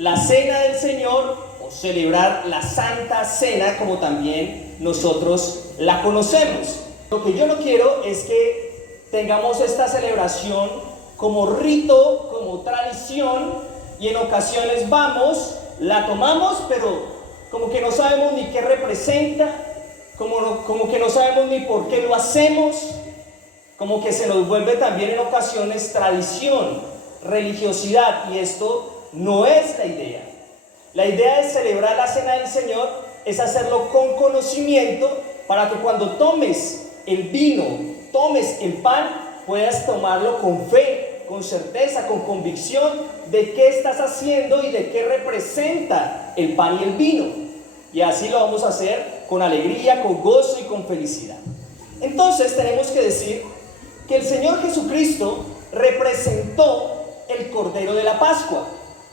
la cena del Señor o celebrar la Santa Cena como también nosotros la conocemos. Lo que yo no quiero es que tengamos esta celebración como rito, como tradición, y en ocasiones vamos, la tomamos, pero como que no sabemos ni qué representa, como que no sabemos ni por qué lo hacemos, como que se nos vuelve también en ocasiones tradición, religiosidad, y esto no es la idea. La idea de celebrar la cena del Señor es hacerlo con conocimiento para que cuando tomes el vino, tomes el pan, puedas tomarlo con fe, con certeza, con convicción de qué estás haciendo y de qué representa el pan y el vino. Y así lo vamos a hacer con alegría, con gozo y con felicidad. Entonces tenemos que decir que el Señor Jesucristo representó el Cordero de la Pascua.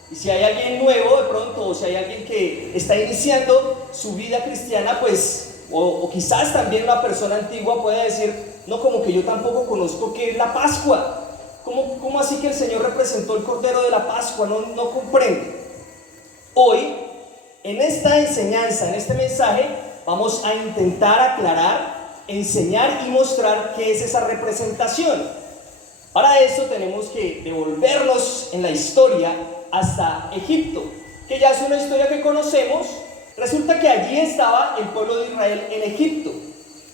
Y si hay alguien nuevo de pronto, o si hay alguien que está iniciando su vida cristiana, pues o quizás también una persona antigua puede decir, no, como que yo tampoco conozco qué es la Pascua. ¿Cómo así que el Señor representó el Cordero de la Pascua? No comprende. Hoy, en esta enseñanza, en este mensaje, vamos a intentar aclarar, enseñar y mostrar qué es esa representación. Para eso tenemos que devolvernos en la historia hasta Egipto, que ya es una historia que conocemos. Resulta que allí estaba el pueblo de Israel en Egipto,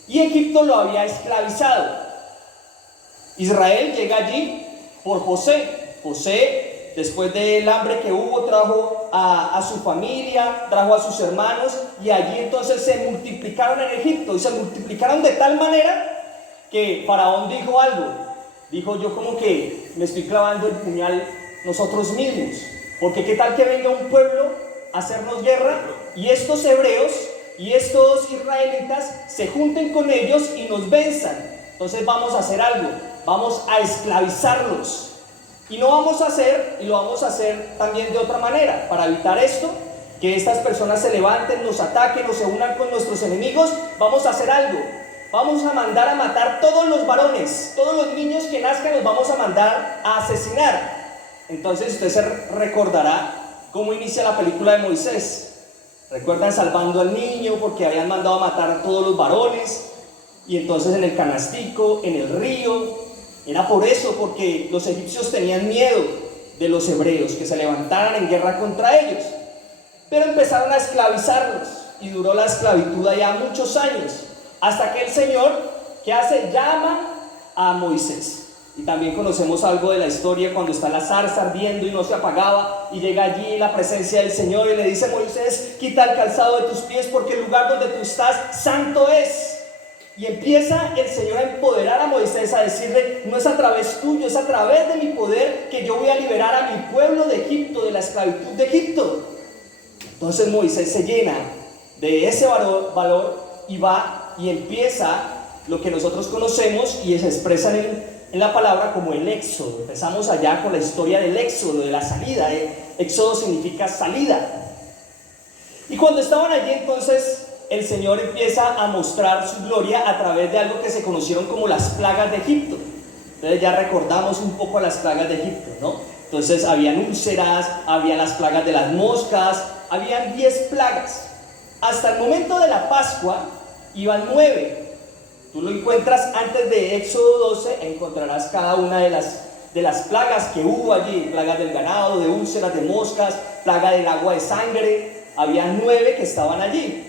y Egipto lo había esclavizado. Israel llega allí por José. José, después del hambre que hubo, trajo a su familia, trajo a sus hermanos, y allí entonces se multiplicaron en Egipto, y se multiplicaron de tal manera que Faraón dijo algo. Dijo, yo como que me estoy clavando el puñal nosotros mismos, porque qué tal que venga un pueblo a hacernos guerra y estos hebreos y estos israelitas se junten con ellos y nos venzan. Entonces vamos a hacer algo, vamos a esclavizarlos, y no vamos a hacer, y lo vamos a hacer también de otra manera, para evitar esto, que estas personas se levanten, nos ataquen o se unan con nuestros enemigos. Vamos a hacer algo, vamos a mandar a matar todos los varones, todos los niños que nazcan los vamos a mandar a asesinar. Entonces usted se recordará cómo inicia la película de Moisés. Recuerdan salvando al niño porque habían mandado a matar a todos los varones, y entonces en el canastico, en el río, era por eso, porque los egipcios tenían miedo de los hebreos, que se levantaran en guerra contra ellos. Pero empezaron a esclavizarlos, y duró la esclavitud allá muchos años, hasta que el Señor, ¿qué hace? Llama a Moisés. Y también conocemos algo de la historia cuando está la zarza ardiendo y no se apagaba, y llega allí la presencia del Señor y le dice: Moisés, quita el calzado de tus pies porque el lugar donde tú estás santo es. Y empieza el Señor a empoderar a Moisés, a decirle: no es a través tuyo, es a través de mi poder que yo voy a liberar a mi pueblo de Egipto, de la esclavitud de Egipto. Entonces Moisés se llena de ese valor y va y empieza lo que nosotros conocemos y se expresa en la palabra como el éxodo. Empezamos allá con la historia del éxodo, de la salida. Éxodo significa salida. Y cuando estaban allí, entonces el Señor empieza a mostrar su gloria a través de algo que se conocieron como las plagas de Egipto. Entonces ya recordamos un poco las plagas de Egipto, ¿no? Entonces habían úlceras, había las plagas de las moscas, habían 10 plagas. Hasta el momento de la Pascua iban 9. Tú lo encuentras antes de Éxodo 12, encontrarás cada una de las plagas que hubo allí: plagas del ganado, de úlceras, de moscas, plaga del agua de sangre. Había 9 que estaban allí.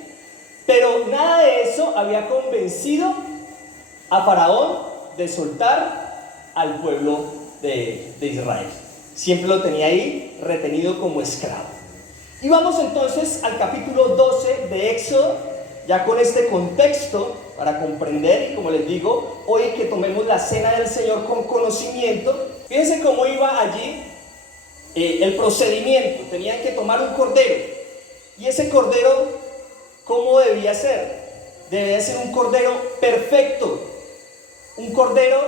Pero nada de eso había convencido a Faraón de soltar al pueblo de Israel. Siempre lo tenía ahí retenido como esclavo. Y vamos entonces al capítulo 12 de Éxodo, ya con este contexto para comprender. Y como les digo, hoy que tomemos la cena del Señor con conocimiento, fíjense cómo iba allí el procedimiento. Tenían que tomar un cordero, y ese cordero, ¿cómo debía ser? Debía ser un cordero perfecto, un cordero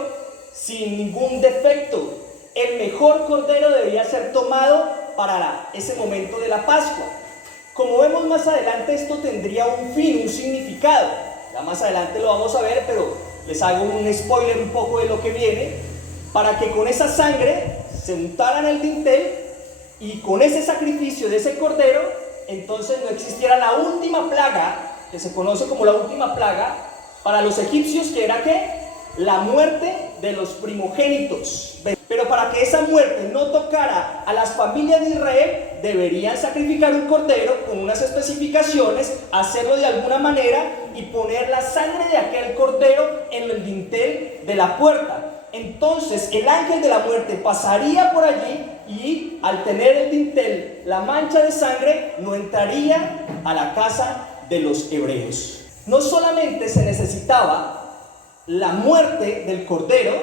sin ningún defecto. El mejor cordero debía ser tomado para ese momento de la Pascua. Como vemos más adelante, esto tendría un fin, un significado. Ya más adelante lo vamos a ver, pero les hago un spoiler un poco de lo que viene. Para que con esa sangre se untaran el dintel y con ese sacrificio de ese cordero, entonces no existiera la última plaga, que se conoce como la última plaga, para los egipcios, que era ¿qué? La muerte de los primogénitos. Pero para que esa muerte no tocara a las familias de Israel, deberían sacrificar un cordero con unas especificaciones, hacerlo de alguna manera y poner la sangre de aquel cordero en el dintel de la puerta. Entonces el ángel de la muerte pasaría por allí y al tener el dintel, la mancha de sangre, no entraría a la casa de los hebreos. No solamente se necesitaba la muerte del cordero,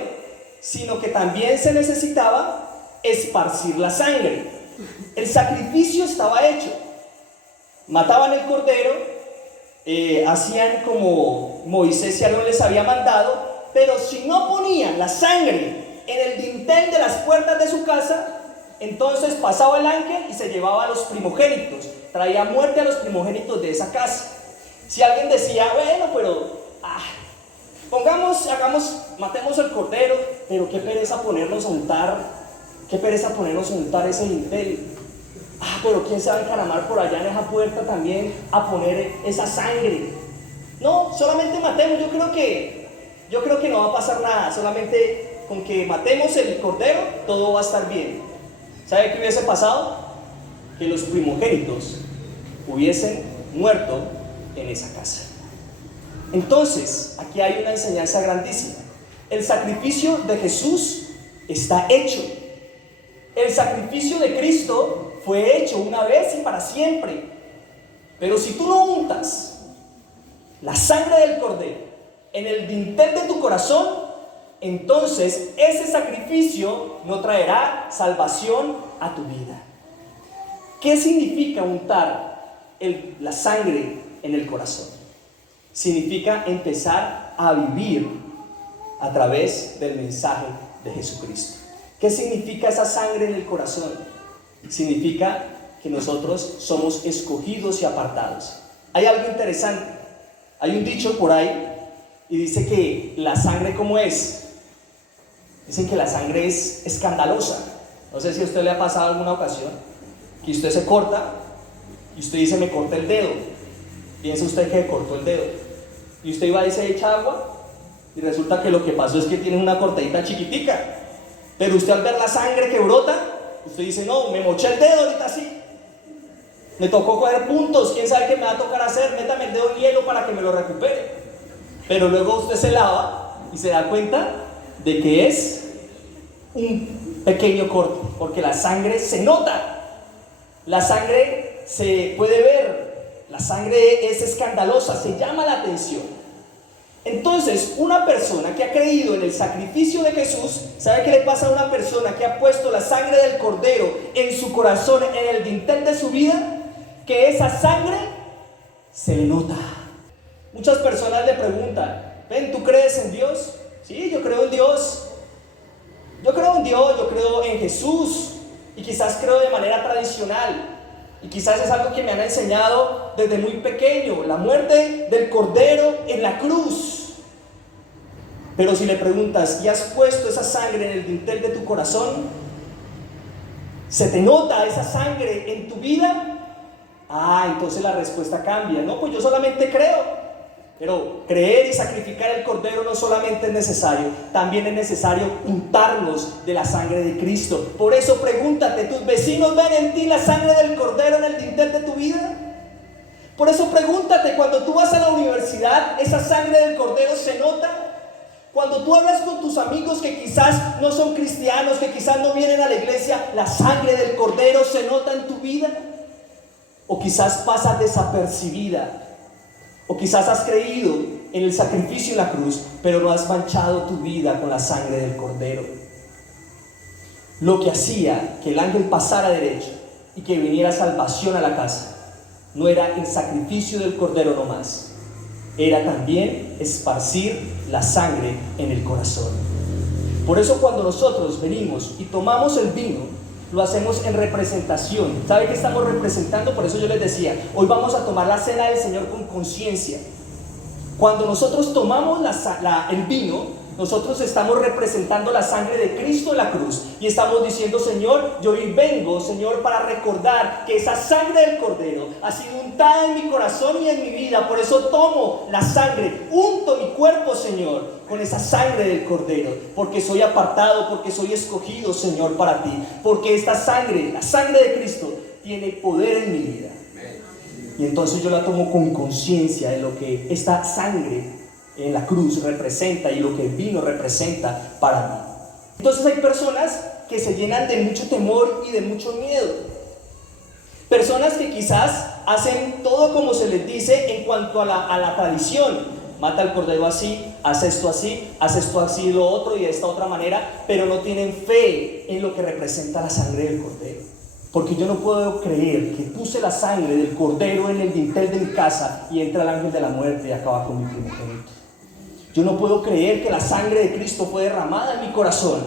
sino que también se necesitaba esparcir la sangre. El sacrificio estaba hecho. Mataban el cordero, hacían como Moisés y Aarón les había mandado, pero si no ponían la sangre en el dintel de las puertas de su casa, entonces pasaba el ángel y se llevaba a los primogénitos, traía muerte a los primogénitos de esa casa. Si alguien decía, bueno, pero matemos el cordero, pero qué pereza ponernos a untar, ese dintel. Pero quién se va a encaramar por allá en esa puerta también a poner esa sangre. No, solamente matemos. Yo creo que no va a pasar nada. Solamente con que matemos el cordero, todo va a estar bien. ¿Sabe qué hubiese pasado? Que los primogénitos hubiesen muerto en esa casa. Entonces, aquí hay una enseñanza grandísima. El sacrificio de Jesús está hecho. El sacrificio de Cristo fue hecho una vez y para siempre. Pero si tú no untas la sangre del cordero en el dintel de tu corazón, entonces ese sacrificio no traerá salvación a tu vida. ¿Qué significa untar la sangre en el corazón? Significa empezar a vivir a través del mensaje de Jesucristo. ¿Qué significa esa sangre en el corazón? Significa que nosotros somos escogidos y apartados. Hay algo interesante. Hay un dicho por ahí y dice que la sangre, ¿cómo es? Dicen que la sangre es escandalosa. No sé si a usted le ha pasado alguna ocasión que usted se corta y usted dice, me corté el dedo. Piensa usted que cortó el dedo. Y usted iba y se echa agua y resulta que lo que pasó es que tiene una cortadita chiquitica. Pero usted al ver la sangre que brota, usted dice, no, me moché el dedo ahorita sí. Me tocó coger puntos, quién sabe qué me va a tocar hacer, métame el dedo en hielo para que me lo recupere. Pero luego usted se lava y se da cuenta de que es un pequeño corte, porque la sangre se nota, la sangre se puede ver, la sangre es escandalosa, se llama la atención. Entonces, una persona que ha creído en el sacrificio de Jesús, ¿sabe qué le pasa a una persona que ha puesto la sangre del cordero en su corazón, en el dintel de su vida? Que esa sangre se le nota. Muchas personas le preguntan, ven, ¿tú crees en Dios? Sí, yo creo en Dios. Yo creo en Jesús. Y quizás creo de manera tradicional. Y quizás es algo que me han enseñado desde muy pequeño, la muerte del cordero en la cruz. Pero si le preguntas, ¿y has puesto esa sangre en el dintel de tu corazón? ¿Se te nota esa sangre en tu vida? Entonces la respuesta cambia. No, pues yo solamente creo. Pero creer y sacrificar el cordero no solamente es necesario, también es necesario untarnos de la sangre de Cristo. Por eso pregúntate, ¿tus vecinos ven en ti la sangre del cordero en el dintel de tu vida? Por eso pregúntate, cuando tú vas a la universidad, ¿esa sangre del cordero se nota? Cuando tú hablas con tus amigos que quizás no son cristianos, que quizás no vienen a la iglesia, ¿la sangre del cordero se nota en tu vida? O quizás pasa desapercibida. O quizás has creído en el sacrificio en la cruz, pero no has manchado tu vida con la sangre del cordero. Lo que hacía que el ángel pasara derecho y que viniera salvación a la casa no era el sacrificio del cordero nomás, era también esparcir la sangre en el corazón. Por eso cuando nosotros venimos y tomamos el vino, lo hacemos en representación. ¿Sabe qué estamos representando? Por eso yo les decía, hoy vamos a tomar la cena del Señor con conciencia. Cuando nosotros tomamos el vino, Nosotros estamos representando la sangre de Cristo en la cruz y estamos diciendo: Señor, yo hoy vengo, Señor, para recordar que esa sangre del Cordero ha sido untada en mi corazón y en mi vida. Por eso tomo la sangre, unto mi cuerpo, Señor, con esa sangre del Cordero, porque soy apartado, porque soy escogido, Señor, para ti, porque esta sangre, la sangre de Cristo, tiene poder en mi vida. Y entonces yo la tomo con conciencia de lo que esta sangre en la cruz representa y lo que el vino representa para mí. Entonces hay personas que se llenan de mucho temor y de mucho miedo. Personas que quizás hacen todo como se les dice en cuanto a la tradición. Mata al cordero así, haz esto así, lo otro y de esta otra manera, pero no tienen fe en lo que representa la sangre del cordero. Porque yo no puedo creer que puse la sangre del cordero en el dintel de mi casa y entra el ángel de la muerte y acaba con mi primogénito. Yo no puedo creer que la sangre de Cristo fue derramada en mi corazón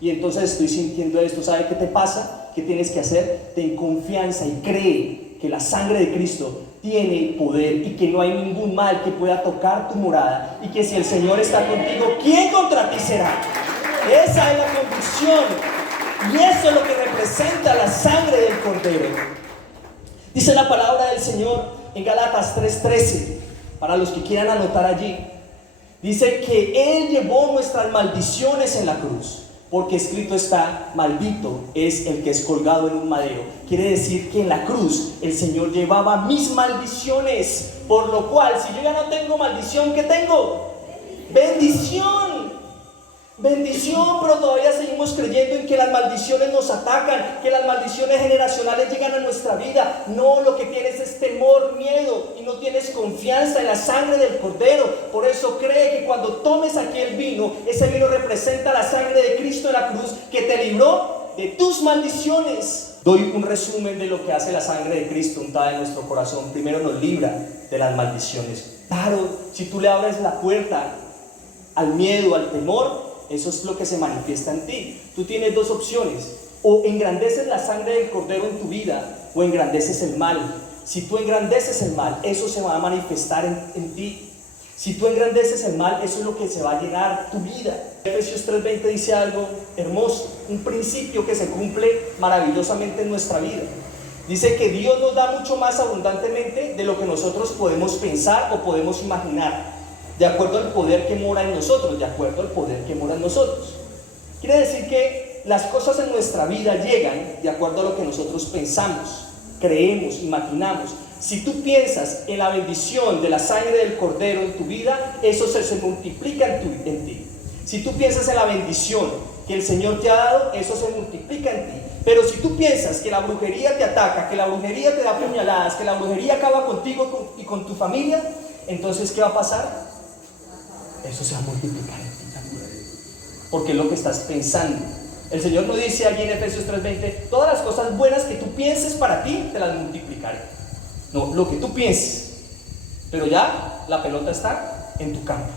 y entonces estoy sintiendo esto. ¿Sabe qué te pasa? ¿Qué tienes que hacer? Ten confianza y cree que la sangre de Cristo tiene poder y que no hay ningún mal que pueda tocar tu morada, y que si el Señor está contigo, ¿quién contra ti será? Esa es la convicción. Y eso es lo que representa la sangre del Cordero. Dice la palabra del Señor en Gálatas 3:13, para los que quieran anotar allí. Dice que Él llevó nuestras maldiciones en la cruz, porque escrito está: maldito es el que es colgado en un madero. Quiere decir que en la cruz el Señor llevaba mis maldiciones, por lo cual, si yo ya no tengo maldición, ¿qué tengo? Bendición. Bendición, pero todavía seguimos creyendo en que las maldiciones nos atacan, que las maldiciones generacionales llegan a nuestra vida. No, lo que tienes es temor, miedo, y no tienes confianza en la sangre del Cordero. Por eso cree que cuando tomes aquí el vino, ese vino representa la sangre de Cristo en la cruz, que te libró de tus maldiciones. Doy un resumen de lo que hace la sangre de Cristo untada en nuestro corazón. Primero, nos libra de las maldiciones. Claro, si tú le abres la puerta al miedo, al temor, eso es lo que se manifiesta en ti. Tú tienes dos opciones: o engrandeces la sangre del Cordero en tu vida, o engrandeces el mal. Si tú engrandeces el mal, eso se va a manifestar en ti. Si tú engrandeces el mal, eso es lo que se va a llenar tu vida. Efesios 3:20 dice algo hermoso, un principio que se cumple maravillosamente en nuestra vida. Dice que Dios nos da mucho más abundantemente de lo que nosotros podemos pensar o podemos imaginar, de acuerdo al poder que mora en nosotros, de acuerdo al poder que mora en nosotros. Quiere decir que las cosas en nuestra vida llegan de acuerdo a lo que nosotros pensamos, creemos, imaginamos. Si tú piensas en la bendición de la sangre del Cordero en tu vida, eso se multiplica en ti. Si tú piensas en la bendición que el Señor te ha dado, eso se multiplica en ti. Pero si tú piensas que la brujería te ataca, que la brujería te da puñaladas, que la brujería acaba contigo y con tu familia, entonces ¿qué va a pasar? Eso se va a multiplicar en ti también, porque es lo que estás pensando. El Señor nos dice allí en Efesios 3:20: todas las cosas buenas que tú pienses para ti, te las multiplicaré. No, lo que tú pienses. Pero ya la pelota está en tu campo.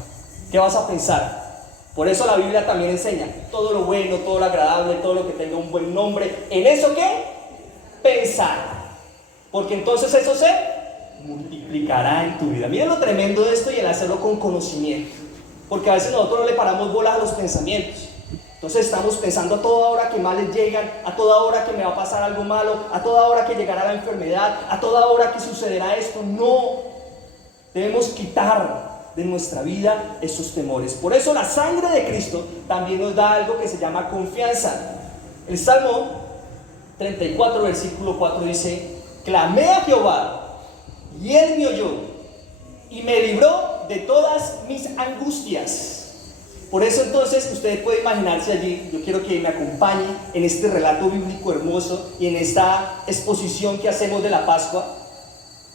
¿Qué vas a pensar? Por eso la Biblia también enseña todo lo bueno, todo lo agradable, todo lo que tenga un buen nombre. ¿En eso qué? Pensar. Porque entonces eso se multiplicará en tu vida. Miren lo tremendo de esto y el hacerlo con conocimiento. Porque a veces nosotros no le paramos bolas a los pensamientos. Entonces estamos pensando a toda hora que males llegan, a toda hora que me va a pasar algo malo, a toda hora que llegará la enfermedad, a toda hora que sucederá esto. No, debemos quitar de nuestra vida esos temores. Por eso la sangre de Cristo también nos da algo que se llama confianza. El Salmo 34, versículo 4 dice: clamé a Jehová y Él me oyó y me libró de todas mis angustias. Por eso entonces usted puede imaginarse allí. Yo quiero que me acompañe en este relato bíblico hermoso y en esta exposición que hacemos de la Pascua,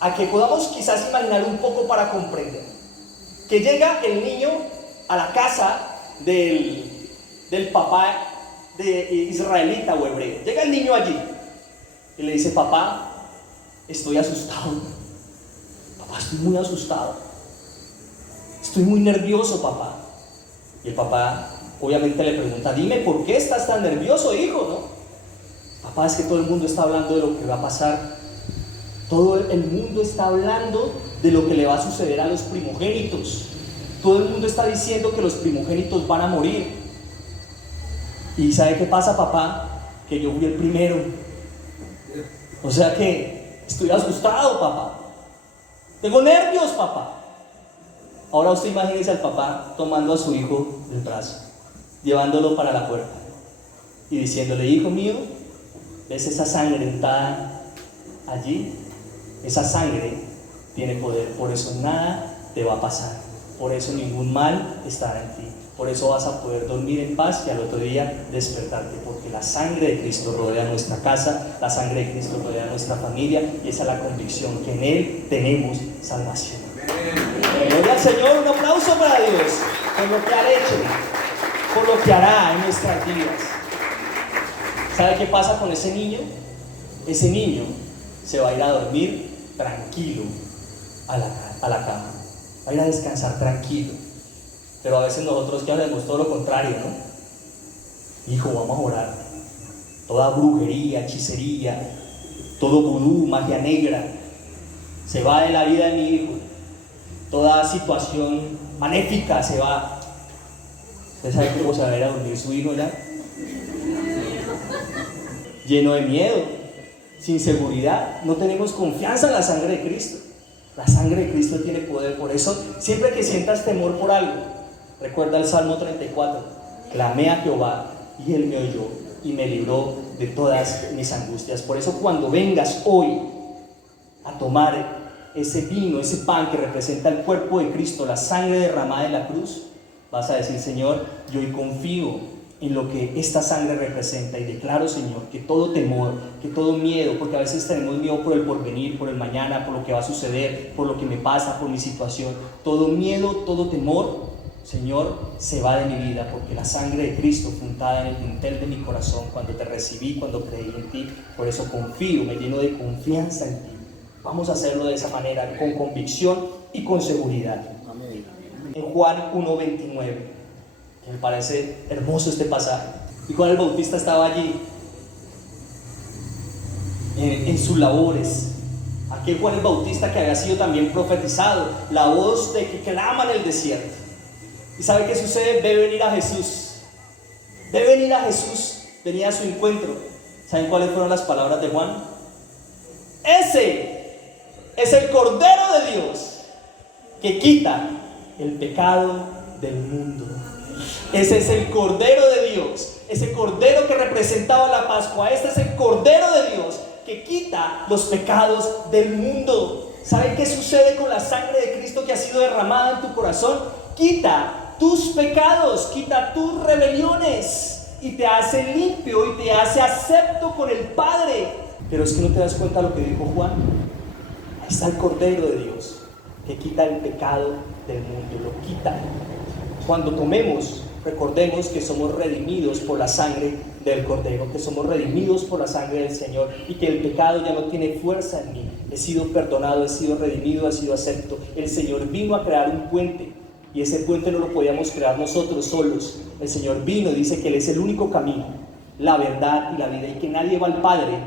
a que podamos quizás imaginar un poco para comprender. Que llega el niño a la casa del papá de israelita o hebreo. Llega el niño allí y le dice: papá, estoy asustado. Papá, estoy muy asustado. Estoy muy nervioso, papá. Y el papá obviamente le pregunta: dime, ¿por qué estás tan nervioso, hijo? ¿No? Papá, es que todo el mundo está hablando de lo que va a pasar. Todo el mundo está hablando de lo que le va a suceder a los primogénitos. todo el mundo está diciendo que los primogénitos van a morir. ¿Y sabe qué pasa, papá? Que yo fui el primero. O sea que estoy asustado, papá. Tengo nervios, papá. Ahora usted imagínese al papá tomando a su hijo del brazo, llevándolo para la puerta y diciéndole: hijo mío, ¿ves esa sangre untada allí? Esa sangre tiene poder, por eso nada te va a pasar, por eso ningún mal estará en ti, por eso vas a poder dormir en paz y al otro día despertarte, porque la sangre de Cristo rodea nuestra casa, la sangre de Cristo rodea nuestra familia, y esa es la convicción, que en Él tenemos salvación. Gloria al Señor, un aplauso para Dios por lo que ha hecho, por lo que hará en nuestras vidas. ¿Sabe qué pasa con ese niño? Ese niño se va a ir a dormir tranquilo a la cama, va a ir a descansar tranquilo. Pero a veces nosotros ya hacemos todo lo contrario, ¿no? Hijo, vamos a orar. Toda brujería, hechicería, todo vudú, magia negra, se va de la vida de mi hijo. Toda situación maléfica se va. ¿Usted sabe cómo se va a ir a dormir su hijo ya? Lleno de miedo, sin seguridad. No tenemos confianza en la sangre de Cristo. La sangre de Cristo tiene poder. Por eso, siempre que sientas temor por algo, recuerda el Salmo 34. Clamé a Jehová y Él me oyó y me libró de todas mis angustias. Por eso, cuando vengas hoy a tomar ese vino, ese pan que representa el cuerpo de Cristo, la sangre derramada en la cruz, vas a decir: Señor, yo hoy confío en lo que esta sangre representa, y declaro, Señor, que todo temor, que todo miedo, porque a veces tenemos miedo por el porvenir, por el mañana, por lo que va a suceder, por lo que me pasa, por mi situación, todo miedo, todo temor, Señor, se va de mi vida, porque la sangre de Cristo fue untada en el dintel de mi corazón cuando te recibí, cuando creí en ti. Por eso confío, me lleno de confianza en ti. Vamos a hacerlo de esa manera, con convicción y con seguridad. Amén. En Juan 1:29, que me parece hermoso este pasaje. Y Juan el Bautista estaba allí en sus labores. Aquel Juan el Bautista que había sido también profetizado, la voz de que clama en el desierto. ¿Y sabe qué sucede? Ve venir a Jesús. Ve venir a Jesús. Venía a su encuentro. ¿Saben cuáles fueron las palabras de Juan? Ese es el Cordero de Dios que quita el pecado del mundo. Ese es el Cordero de Dios, ese Cordero que representaba la Pascua. Este es el Cordero de Dios que quita los pecados del mundo. ¿Saben qué sucede con la sangre de Cristo que ha sido derramada en tu corazón? Quita tus pecados, quita tus rebeliones y te hace limpio y te hace acepto con el Padre. Pero es que no te das cuenta de lo que dijo Juan. Ahí está el Cordero de Dios que quita el pecado del mundo, lo quita. Cuando tomemos, recordemos que somos redimidos por la sangre del Cordero, que somos redimidos por la sangre del Señor, y que el pecado ya no tiene fuerza en mí. He sido perdonado, he sido redimido, he sido acepto. El Señor vino a crear un puente, y ese puente no lo podíamos crear nosotros solos. El Señor vino y dice que Él es el único camino, la verdad y la vida, y que nadie va al Padre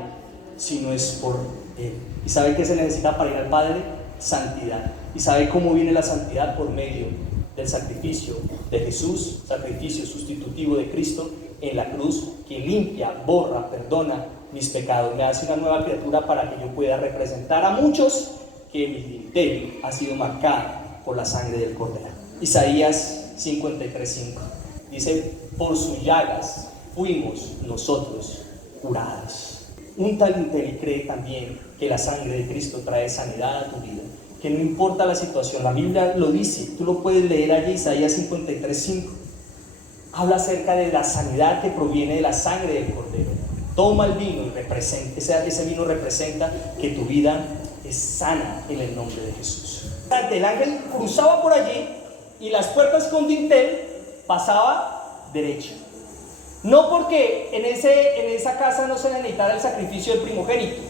si no es por Él. ¿Y sabe qué se necesita para ir al Padre? Santidad. ¿Y sabe cómo viene la santidad? Por medio del sacrificio de Jesús, sacrificio sustitutivo de Cristo en la cruz, que limpia, borra, perdona mis pecados, me hace una nueva criatura para que yo pueda representar a muchos que mi dintel ha sido marcado por la sangre del Cordero. Isaías 53:5 dice: por sus llagas fuimos nosotros curados. Un tal dintel y cree también que la sangre de Cristo trae sanidad a tu vida, que no importa la situación. La Biblia lo dice, tú lo puedes leer allí. Isaías 53:5 habla acerca de la sanidad que proviene de la sangre del Cordero. Toma el vino y representa, ese vino representa que tu vida es sana en el nombre de Jesús. El ángel cruzaba por allí y las puertas con dintel pasaba derecho. No porque en esa casa no se necesitara el sacrificio del primogénito,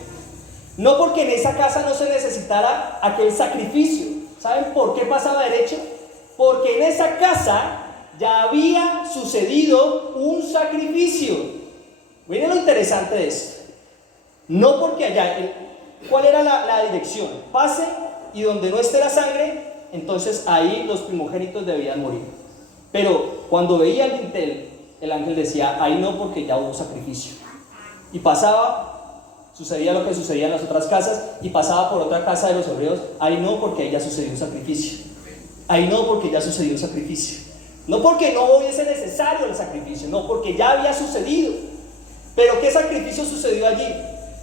no porque en esa casa no se necesitara aquel sacrificio. ¿Saben por qué pasaba derecho? Porque en esa casa ya había sucedido un sacrificio. Miren lo interesante de esto. No porque allá, ¿cuál era la dirección? Pase y donde no esté la sangre, entonces ahí los primogénitos debían morir. Pero cuando veía el dintel, el ángel decía, ahí no, porque ya hubo sacrificio. Y pasaba, sucedía lo que sucedía en las otras casas, y pasaba por otra casa de los hebreos, ahí no, porque ahí ya sucedió un sacrificio. Ahí no, porque ya sucedió un sacrificio. No porque no hubiese necesario el sacrificio, no, porque ya había sucedido. Pero ¿qué sacrificio sucedió allí?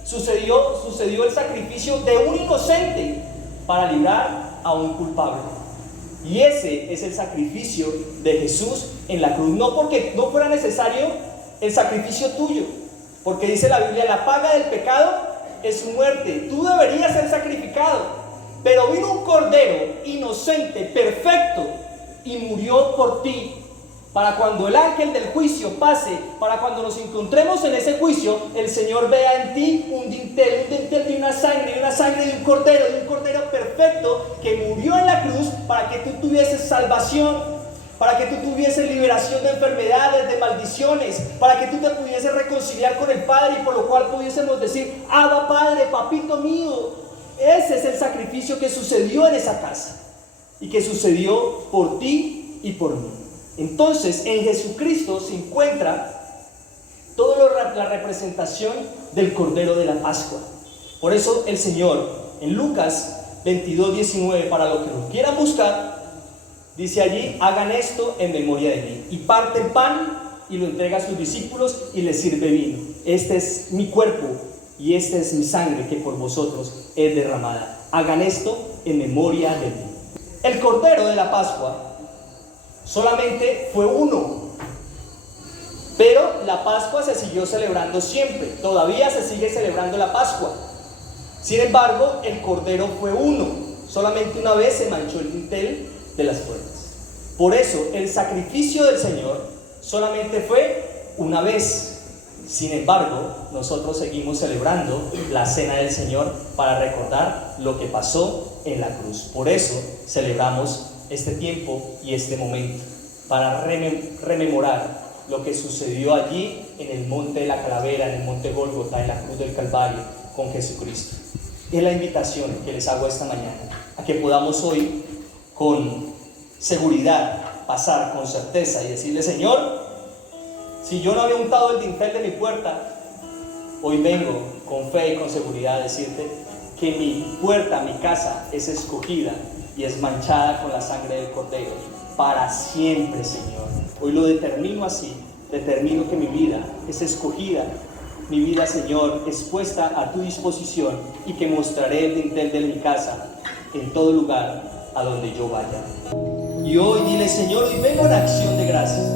Sucedió el sacrificio de un inocente para librar a un culpable. Y ese es el sacrificio de Jesús en la cruz. No porque no fuera necesario el sacrificio tuyo, porque dice la Biblia, la paga del pecado es muerte. Tú deberías ser sacrificado, pero vino un cordero inocente, perfecto, y murió por ti. Para cuando el ángel del juicio pase, para cuando nos encontremos en ese juicio, el Señor vea en ti un dintel de una sangre de un cordero perfecto que murió en la cruz para que tú tuvieses salvación, para que tú tuvieses liberación de enfermedades, de maldiciones, para que tú te pudieses reconciliar con el Padre y por lo cual pudiésemos decir, Abba Padre, papito mío. Ese es el sacrificio que sucedió en esa casa y que sucedió por ti y por mí. Entonces, en Jesucristo se encuentra toda la representación del Cordero de la Pascua. Por eso el Señor, en Lucas 22:19, para los que lo quieran buscar, dice allí, hagan esto en memoria de mí. Y parte el pan y lo entrega a sus discípulos y les sirve vino. Este es mi cuerpo y esta es mi sangre que por vosotros es derramada. Hagan esto en memoria de mí. El Cordero de la Pascua solamente fue uno, pero la Pascua se siguió celebrando siempre. Todavía se sigue celebrando la Pascua. Sin embargo, el Cordero fue uno. Solamente una vez se manchó el dintel de las puertas. Por eso, el sacrificio del Señor solamente fue una vez. Sin embargo, nosotros seguimos celebrando la cena del Señor para recordar lo que pasó en la cruz. Por eso celebramos este tiempo y este momento, para rememorar lo que sucedió allí en el monte de la calavera, en el monte Gólgota, en la cruz del Calvario, con Jesucristo. Es la invitación que les hago esta mañana, a que podamos hoy con seguridad pasar con certeza y decirle, Señor, si yo no había untado el dintel de mi puerta, hoy vengo con fe y con seguridad a decirte que mi puerta, mi casa es escogida y es manchada con la sangre del Cordero para siempre, Señor. Hoy lo determino así, determino que mi vida es escogida, mi vida, Señor, es puesta a tu disposición y que mostraré el dintel de mi casa en todo lugar a donde yo vaya. Y hoy dile, Señor, hoy vengo en acción de gracias.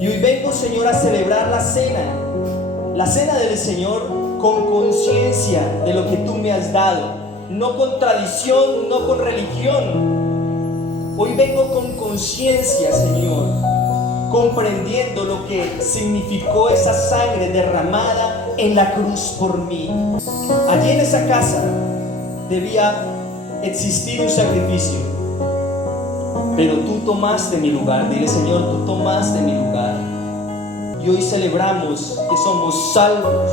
Y hoy vengo, Señor, a celebrar la cena del Señor con conciencia de lo que tú me has dado. No con tradición, no con religión. Hoy vengo con conciencia, Señor, comprendiendo lo que significó esa sangre derramada en la cruz por mí. Allí en esa casa debía existir un sacrificio, pero tú tomaste mi lugar. Dile, Señor, tú tomaste mi lugar. Y hoy celebramos que somos salvos,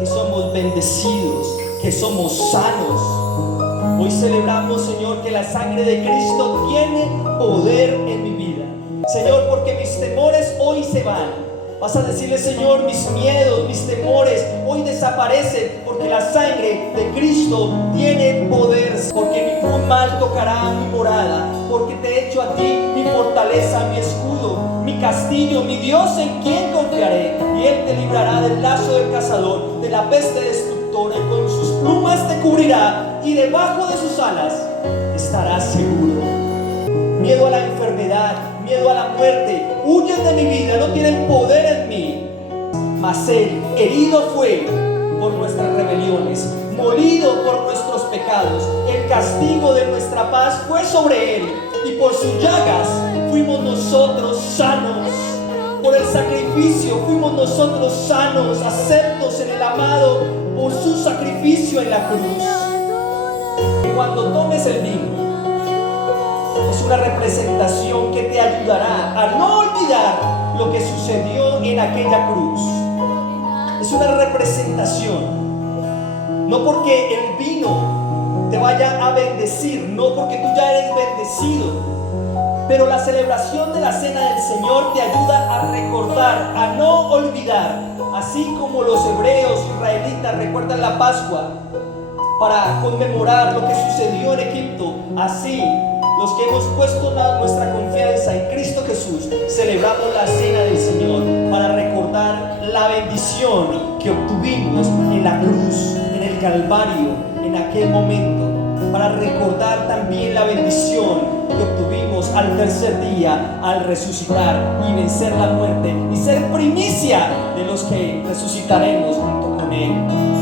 que somos bendecidos, que somos sanos. Hoy celebramos, Señor, que la sangre de Cristo tiene poder en mi vida. Señor, porque mis temores hoy se van. Vas a decirle, Señor, mis miedos, mis temores hoy desaparecen, porque la sangre de Cristo tiene poder. Porque ningún mal tocará mi morada, porque te he hecho a ti mi fortaleza, mi escudo, mi castillo, mi Dios en quien confiaré. Y Él te librará del lazo del cazador, de la peste destructora, y con sus plumas te cubrirá, y debajo de sus alas estarás seguro. Miedo a la enfermedad, miedo a la muerte, huyen de mi vida, no tienen poder en mí. Mas Él herido fue por nuestras rebeliones, molido por nuestros pecados. El castigo de nuestra paz fue sobre Él, y por sus llagas fuimos nosotros sanos. Por el sacrificio fuimos nosotros sanos, aceptos en el amado por su sacrificio en la cruz. Y cuando tomes el vino, es una representación que te ayudará a no olvidar lo que sucedió en aquella cruz. Es una representación, no porque el vino te vaya a bendecir, no porque tú ya eres bendecido. Pero la celebración de la Cena del Señor te ayuda a recordar, a no olvidar, así como los hebreos israelitas recuerdan la Pascua para conmemorar lo que sucedió en Egipto. Así, los que hemos puesto nuestra confianza en Cristo Jesús, celebramos la Cena del Señor para recordar la bendición que obtuvimos en la cruz, en el Calvario, en aquel momento. Para recordar también la bendición que obtuvimos al tercer día, al resucitar y vencer la muerte y ser primicia de los que resucitaremos junto con Él.